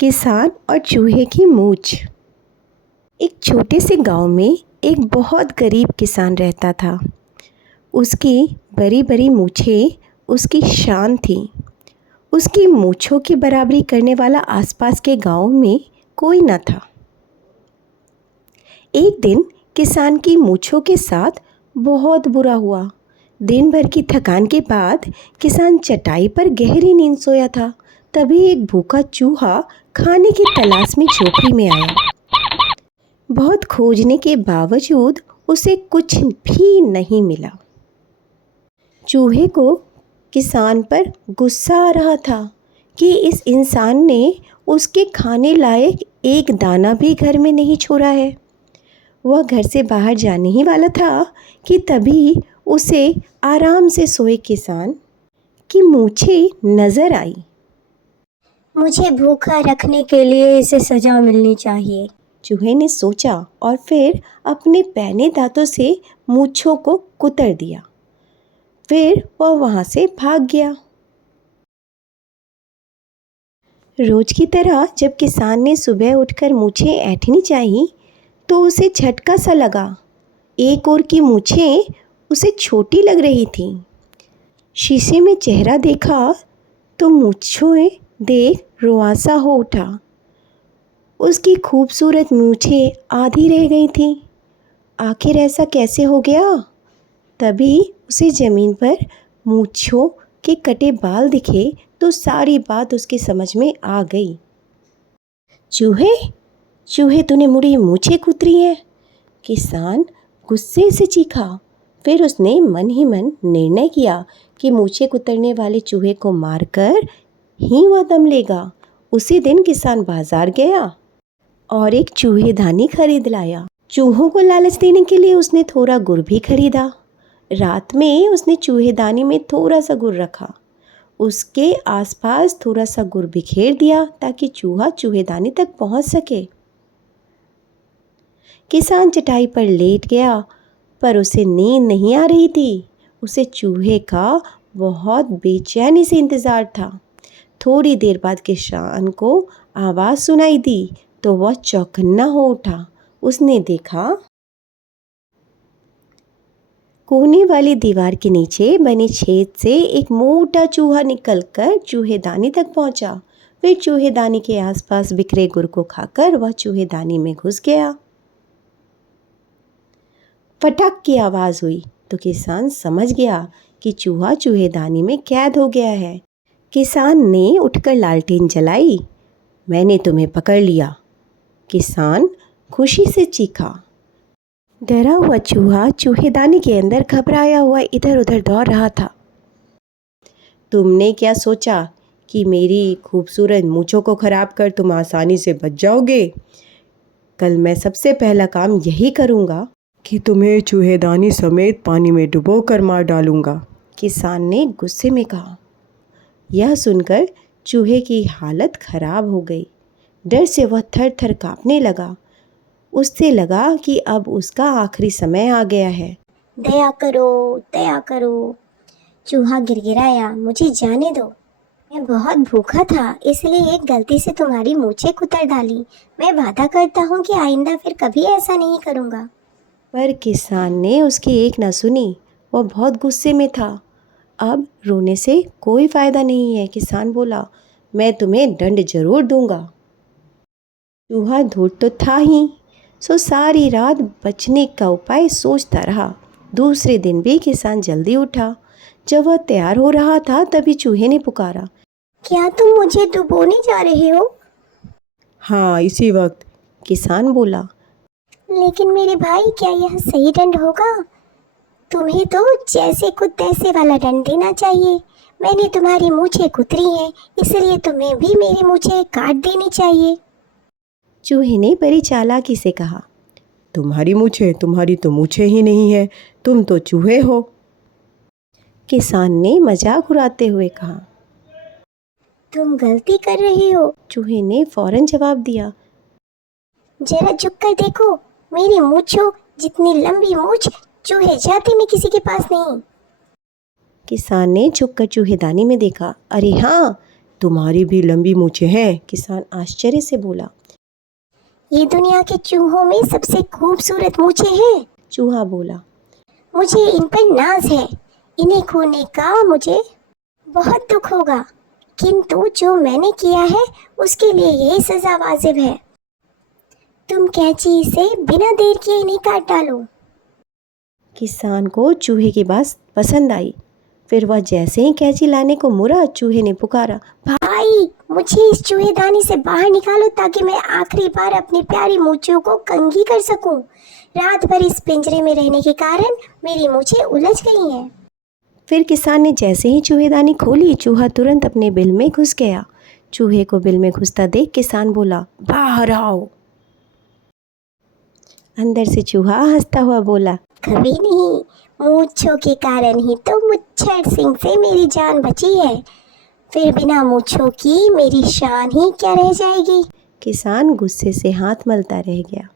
किसान और चूहे की मूंछ। एक छोटे से गांव में एक बहुत गरीब किसान रहता था। उसकी बड़ी बड़ी मूंछें उसकी शान थी। उसकी मूंछों की बराबरी करने वाला आसपास के गांव में कोई न था। एक दिन किसान की मूंछों के साथ बहुत बुरा हुआ। दिन भर की थकान के बाद किसान चटाई पर गहरी नींद सोया था। तभी एक भूखा चूहा खाने की तलाश में झोपड़ी में आया। बहुत खोजने के बावजूद उसे कुछ भी नहीं मिला। चूहे को किसान पर गुस्सा आ रहा था कि इस इंसान ने उसके खाने लायक एक दाना भी घर में नहीं छोड़ा है। वह घर से बाहर जाने ही वाला था कि तभी उसे आराम से सोए किसान की मूंछें नजर आई। मुझे भूखा रखने के लिए इसे सजा मिलनी चाहिए। चूहे ने सोचा और फिर अपने पैने दांतों से मूंछों को कुतर दिया। फिर वह वहां से भाग गया। रोज की तरह जब किसान ने सुबह उठकर मूंछें ऐंठनी चाहिए तो उसे झटका सा लगा। एक ओर की मूंछें उसे छोटी लग रही थीं। शीशे में चेहरा देखा तो मूंछें देख रुआंसा हो उठा। उसकी खूबसूरत मूंछें आधी रह गई थीं। आखिर ऐसा कैसे हो गया? तभी उसे ज़मीन पर मूंछों के कटे बाल दिखे तो सारी बात उसके समझ में आ गई। चूहे चूहे तूने मुड़ी मूंछें कुतरी हैं। किसान गुस्से से चीखा। फिर उसने मन ही मन निर्णय किया कि मूंछें कुतरने वाले चूहे को मारकर ही वह दम लेगा। उसी दिन किसान बाजार गया और एक चूहेदानी खरीद लाया। चूहों को लालच देने के लिए उसने थोड़ा गुड़ भी खरीदा। रात में उसने चूहेदानी में थोड़ा सा गुड़ रखा। उसके आसपास थोड़ा सा गुड़ बिखेर दिया ताकि चूहा चूहेदानी तक पहुंच सके। किसान चटाई पर लेट गया पर उसे नींद नहीं आ रही थी। उसे चूहे का बहुत बेचैनी से इंतज़ार था। थोड़ी देर बाद किसान को आवाज़ सुनाई दी तो वह चौकन्ना हो उठा। उसने देखा कोने वाली दीवार के नीचे बने छेद से एक मोटा चूहा निकलकर चूहेदानी तक पहुंचा। फिर चूहेदानी के आसपास बिखरे गुड़ को खाकर वह चूहेदानी में घुस गया। फटक की आवाज़ हुई तो किसान समझ गया कि चूहा चूहेदानी में कैद हो गया है। किसान ने उठकर लालटेन जलाई। मैंने तुम्हें पकड़ लिया, किसान खुशी से चीखा। डरा हुआ चूहा चूहेदानी के अंदर घबराया हुआ इधर उधर दौड़ रहा था। तुमने क्या सोचा कि मेरी खूबसूरत मूंछों को खराब कर तुम आसानी से बच जाओगे? कल मैं सबसे पहला काम यही करूँगा कि तुम्हें चूहेदानी समेत पानी में डुबो कर मार डालूँगा, किसान ने गुस्से में कहा। यह सुनकर चूहे की हालत खराब हो गई। डर से वह थर थर काँपने लगा। उससे लगा कि अब उसका आखिरी समय आ गया है। दया करो, दया करो। चूहा गिड़गिड़ाया, मुझे जाने दो। मैं बहुत भूखा था इसलिए एक गलती से तुम्हारी मूंछें कुतर डाली। मैं वादा करता हूँ कि आइंदा फिर कभी ऐसा नहीं करूँगा। पर किसान ने उसकी एक न सुनी। वह बहुत गुस्से में था। अब रोने से कोई फ़ायदा नहीं है, किसान बोला। मैं तुम्हें दंड जरूर दूंगा। चूहा धूर्त तो था ही, सो सारी रात बचने का उपाय सोचता रहा। दूसरे दिन भी किसान जल्दी उठा। जब वह तैयार हो रहा था तभी चूहे ने पुकारा। क्या तुम मुझे डुबोने जा रहे हो? हाँ, इसी वक्त, किसान बोला। लेकिन मेरे भाई, क्या यह सही दंड होगा? तुम्हें तो जैसे को तैसे वाला दंड देना चाहिए। मैंने तुम्हारी मूंछें कुतरी हैं, इसलिए तुम्हें भी मेरी मूंछें काट देनी चाहिए। चूहे ने बड़ी चालाकी से कहा। तुम्हारी तो मूछें ही नहीं है, तुम तो चूहे हो। किसान ने मजाक उड़ाते हुए कहा। तुम गलती कर रहे हो, चूहे ने फौरन जवाब दिया। जरा झुक कर देखो, मेरी मूंछों जितनी लंबी मूंछ चूहे जाति में किसी के पास नहीं। किसान ने झुककर चूहेदानी में देखा। अरे हाँ, तुम्हारी भी लंबी मूछें हैं, किसान आश्चर्य से बोला। ये दुनिया के चूहों में सबसे खूबसूरत मूछें हैं, चूहा बोला। मुझे इन पर नाज है। इन्हें खोने का मुझे बहुत दुख होगा, किंतु जो मैंने किया है उसके लिए यही सजा वाजिब है। तुम कैंची से बिना देर किए इन्हें काट डालो। किसान को चूहे की बात पसंद आई। फिर वह जैसे ही कैंची लाने को मुड़ा, चूहे ने पुकारा, भाई, मुझे इस चूहेदानी से बाहर निकालो ताकि मैं आखिरी बार अपनी प्यारी मूंछों को कंघी कर सकूं। रात भर इस पिंजरे में रहने के कारण मेरी मूंछें उलझ गई हैं। फिर किसान ने जैसे ही चूहेदानी खोली, चूहा तुरंत अपने बिल में घुस गया। चूहे को बिल में घुसता देख किसान बोला, बाहर आओ। अंदर से चूहा हंसता हुआ बोला, कभी नहीं, मूंछों के कारण ही तो मुच्छर सिंह से मेरी जान बची है। फिर बिना मूंछों की मेरी शान ही क्या रह जाएगी। किसान गुस्से से हाथ मलता रह गया।